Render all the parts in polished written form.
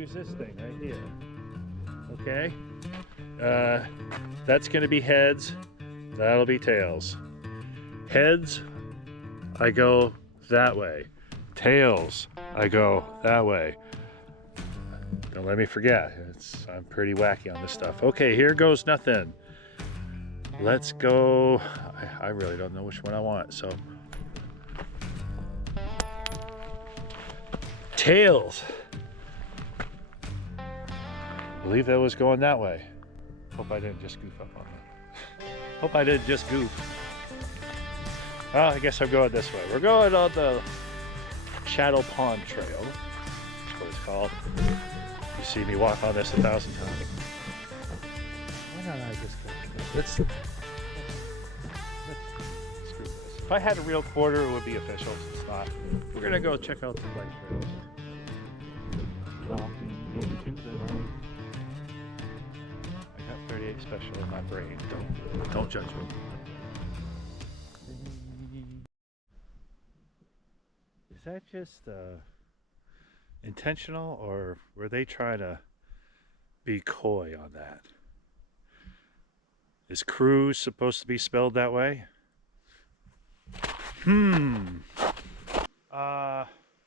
use this thing right here. Okay? That's going to be heads. That'll be tails. Heads, I go that way. Tails, I go that way. Don't let me forget. I'm pretty wacky on this stuff. Okay, here goes nothing. Let's go. I really don't know which one I want, so. Tails. I believe that was going that way. Hope I didn't just goof up on that. Hope I didn't just goof. Well, I guess I'm going this way. We're going on the Shadow Pond Trail. That's what it's called. You see me walk on this 1,000 times. Why don't I just go? Let's screw this. If I had a real quarter, it would be official. It's not. We're gonna go check out the bike trails. I got 38 special in my brain. Don't judge me. Is that just intentional, or were they trying to be coy on that? Is cruise supposed to be spelled that way?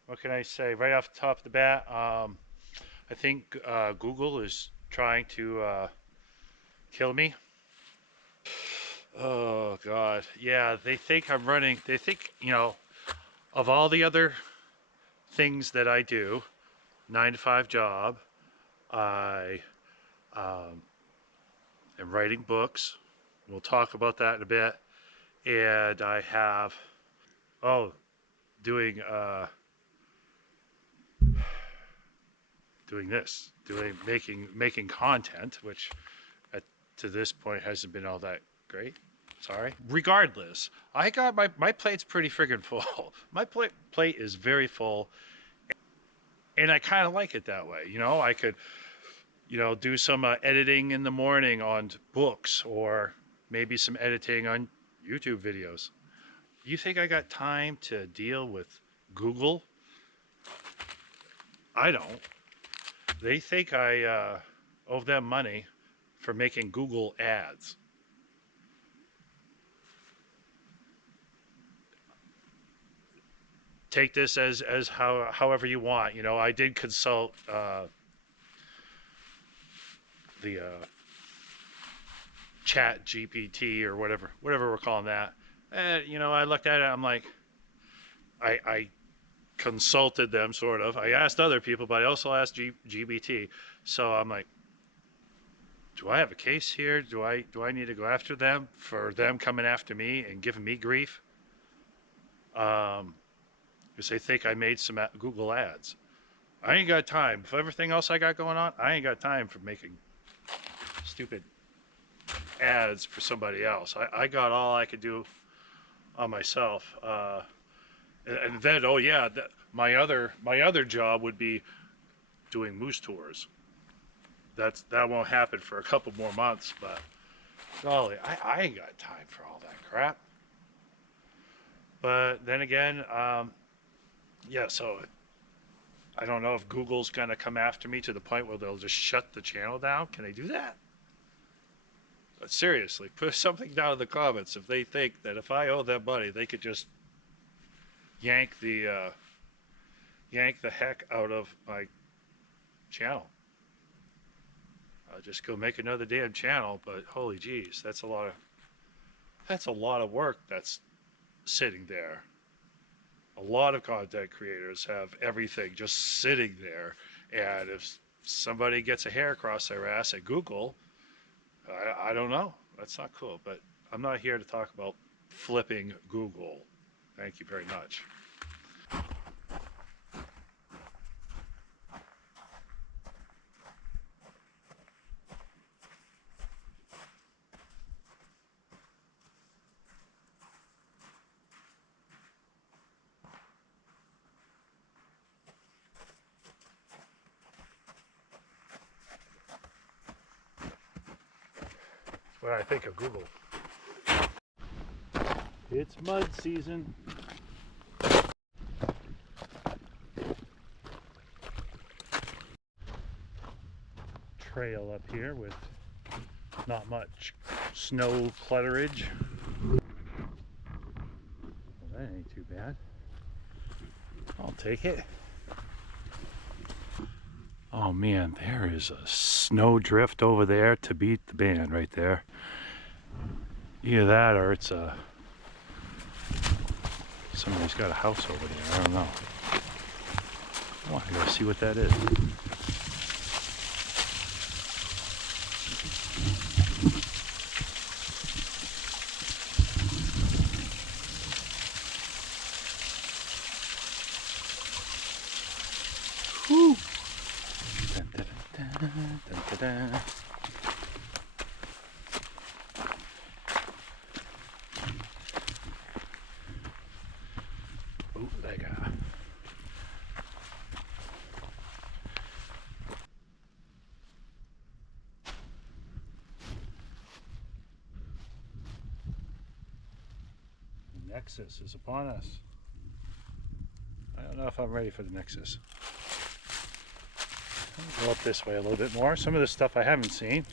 What can I say? Right off the top of the bat, I think Google is trying to kill me. Oh God, yeah, they think I'm running. They think, of all the other things that I do, 9-to-5 job, I am writing books. We'll talk about that in a bit. And I have, doing making content, which to this point hasn't been all that great. Sorry. Regardless, I got my plate's pretty friggin' full. My plate is very full, and I kind of like it that way. I could, do some editing in the morning on books, or maybe some editing on YouTube videos. You think I got time to deal with Google? I don't. They think I owe them money for making Google ads. Take this as however you want. I did consult the Chat GPT or whatever we're calling that. And I looked at it. I'm like, I consulted them sort of. I asked other people, but I also asked GPT. So I'm like, do I have a case here? Do I need to go after them for them coming after me and giving me grief? Because they think I made some Google ads. I ain't got time. For everything else I got going on, I ain't got time for making stupid ads for somebody else. I got all I could do on myself. And then, my other job would be doing moose tours. That won't happen for a couple more months, but golly, I ain't got time for all that crap. But then again, so I don't know if Google's gonna come after me to the point where they'll just shut the channel down. Can they do that? But seriously, put something down in the comments if they think that if I owe them money, they could just yank the heck out of my channel. I'll just go make another damn channel, but holy jeez, that's a lot of work that's sitting there. A lot of content creators have everything just sitting there, and if somebody gets a hair across their ass at Google, I don't know. That's not cool, but I'm not here to talk about flipping Google. Thank you very much. When I think of Google. It's mud season. trail up here with not much snow clutterage. Well, that ain't too bad. I'll take it. Oh man, there is a snow drift over there to beat the band right there. Either that or it's somebody's got a house over there. I don't know. I want to go see what that is. Whew. Dun, dun, dun, dun, dun, dun, dun. Oh, that guy. The Nexus is upon us. I don't know if I'm ready for the Nexus. Go up this way a little bit more. Some of the stuff I haven't seen.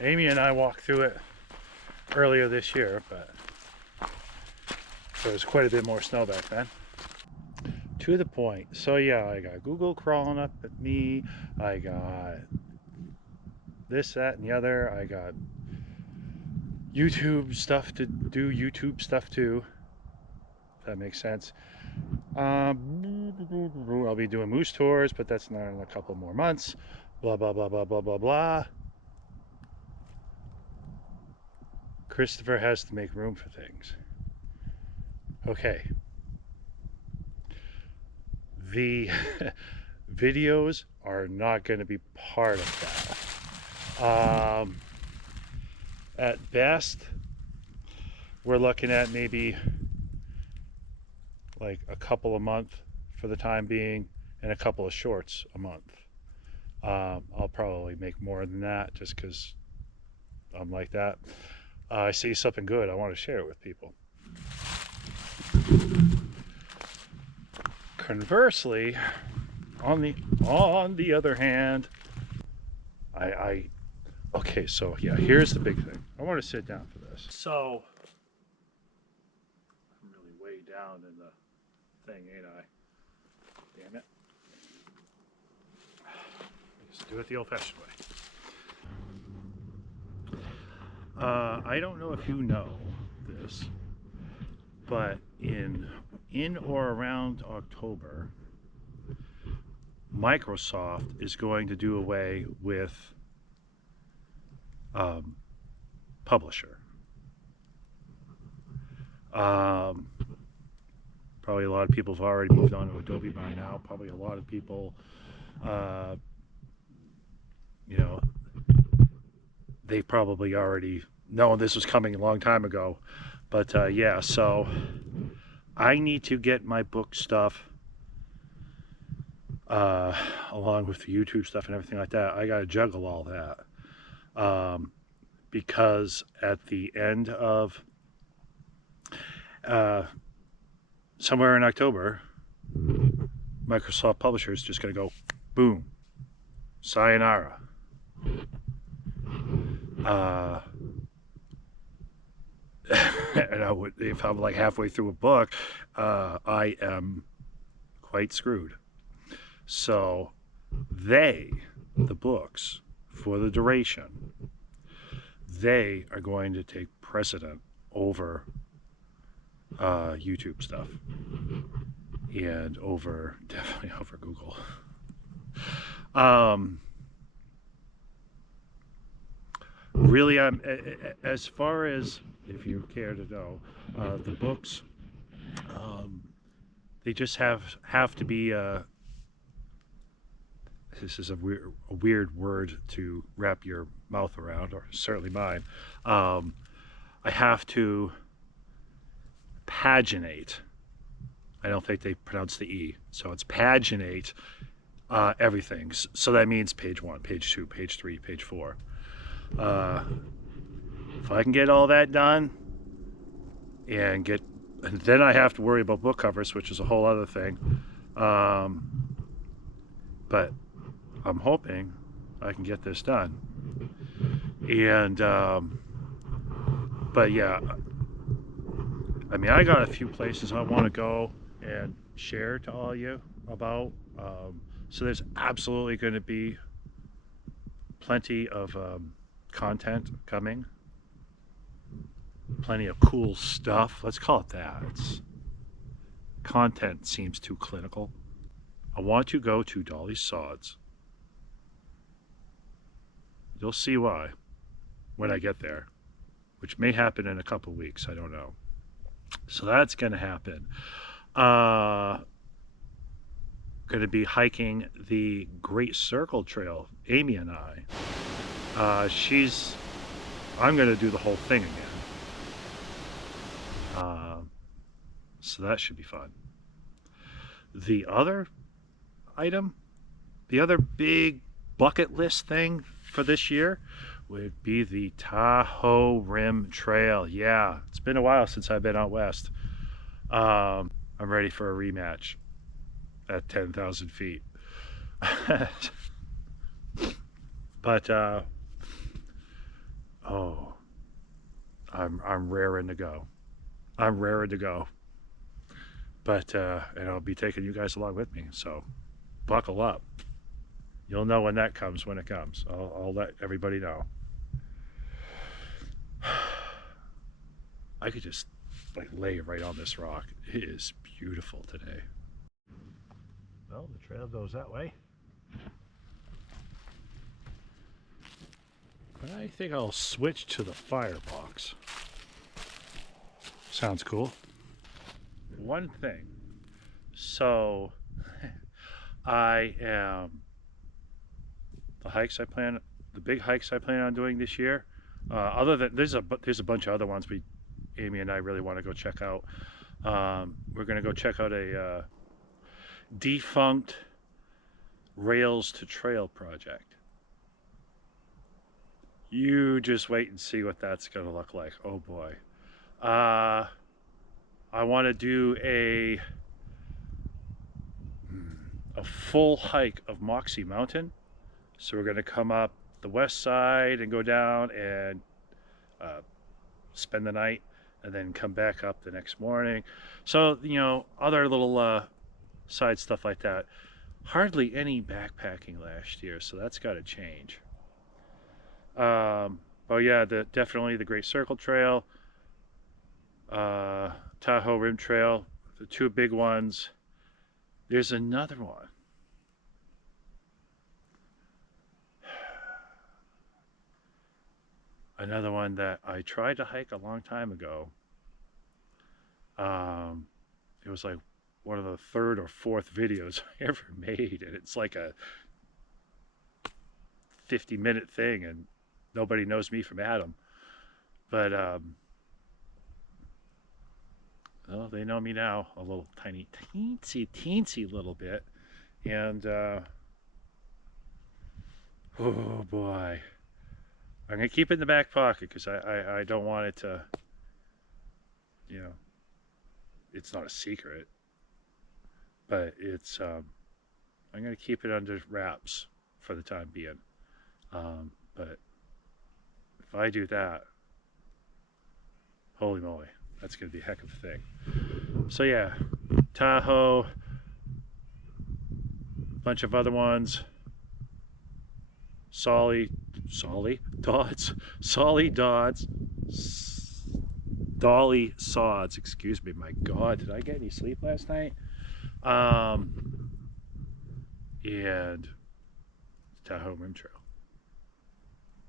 Amy and I walked through it earlier this year, but there was quite a bit more snow back then. To the point. So yeah, I got Google crawling up at me. I got this, that, and the other. I got YouTube stuff to do YouTube stuff too. If that makes sense. I'll be doing moose tours, but that's not in a couple more months. Blah, blah, blah, blah, blah, blah, blah. Christopher has to make room for things. Okay. The videos are not going to be part of that. At best, we're looking at maybe like a couple a month for the time being, and a couple of shorts a month. I'll probably make more than that just because I'm like that. I see something good, I want to share it with people. Conversely, on the other hand, okay, so yeah, here's the big thing. I want to sit down for this. So I'm really way down in the thing, ain't I? Damn it. Just do it the old-fashioned way. I don't know if you know this, but in or around October, Microsoft is going to do away with Publisher. Probably a lot of people have already moved on to Adobe by now. Probably a lot of people, you know, they probably already know this was coming a long time ago. But yeah, so I need to get my book stuff along with the YouTube stuff and everything like that. I got to juggle all that because at the end of somewhere in October, Microsoft Publisher is just going to go boom, sayonara. And if I'm like halfway through a book, I am quite screwed. So the books, for the duration, they are going to take precedent over YouTube stuff and definitely over Google. Really, as far as, if you care to know, the books, they just have to be, this is a weird word to wrap your mouth around, or certainly mine. I have to paginate. I don't think they pronounce the E, so it's paginate everything. So that means page 1, page 2, page 3, page 4. If I can get all that done and then I have to worry about book covers, which is a whole other thing. But I'm hoping I can get this done. And but yeah, I mean, I got a few places I want to go and share to all of you about. So there's absolutely going to be plenty of content coming, plenty of cool stuff. Let's call it that. Content seems too clinical. I want to go to Dolly's Sods. You'll see why when I get there, which may happen in a couple weeks. I don't know. So that's going to happen. Going to be hiking the Great Circle Trail, Amy and I. I'm going to do the whole thing again. So that should be fun. The other item, the other big bucket list thing for this year would be the Tahoe Rim Trail. Yeah, it's been a while since I've been out west. I'm ready for a rematch at 10,000 feet. But oh, I'm raring to go. I'm raring to go. But and I'll be taking you guys along with me, so buckle up. You'll know when that comes when it comes. I'll let everybody know. I could just like lay right on this rock. It is beautiful today. Well, the trail goes that way. But I think I'll switch to the firebox. Sounds cool. One thing. So the big hikes I plan on doing this year, other than there's a bunch of other ones Amy and I really want to go check out. We're going to go check out a defunct Rails to Trail project. You just wait and see what that's going to look like. Oh boy. I want to do a full hike of Moxie Mountain. So we're going to come up the west side and go down and spend the night and then come back up the next morning. So, you know, other little side stuff like that. Hardly any backpacking last year, so that's got to change. Oh yeah, definitely the Great Circle Trail, Tahoe Rim Trail, the two big ones. There's another one. Another one that I tried to hike a long time ago. It was like one of the third or fourth videos I ever made, and it's like a 50-minute thing, and nobody knows me from Adam. But well, they know me now a little teensy little bit. And oh boy, I'm gonna keep it in the back pocket because I don't want it to, you know, it's not a secret, but it's I'm gonna keep it under wraps for the time being. But if I do that, holy moly, that's going to be a heck of a thing. So yeah, Tahoe, bunch of other ones, Dolly Sods, excuse me, my God, did I get any sleep last night? And Tahoe Rim Trail.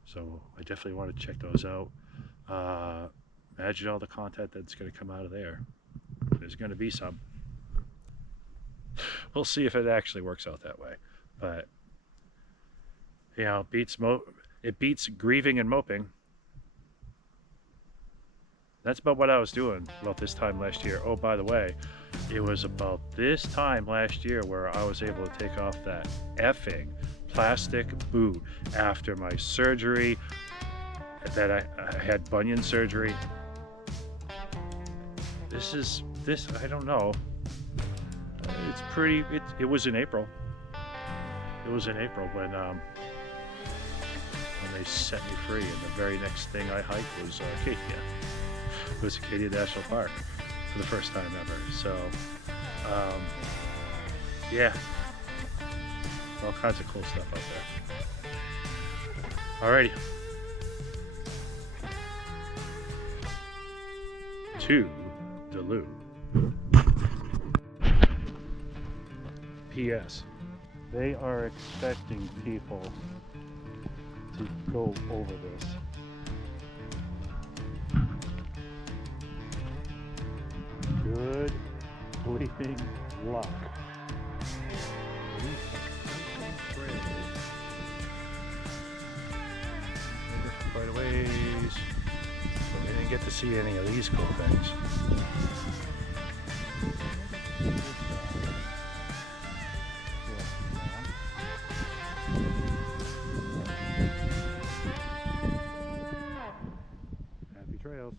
So I definitely want to check those out. Imagine all the content that's going to come out of there. There's going to be some. We'll see if it actually works out that way. But, you know, it beats grieving and moping. That's about what I was doing about this time last year. Oh, by the way, it was about this time last year where I was able to take off that effing plastic boot after my surgery, that I had bunion surgery. This I don't know. It's pretty. It was in April. It was in April when they set me free. And the very next thing I hiked was Acadia. It was Acadia National Park for the first time ever. So, yeah, all kinds of cool stuff out there. Alrighty. To Duluth. P.S. They are expecting people to go over this. Good bleeping luck. Quite a ways. But we didn't get to see any of these cool things. Happy trails.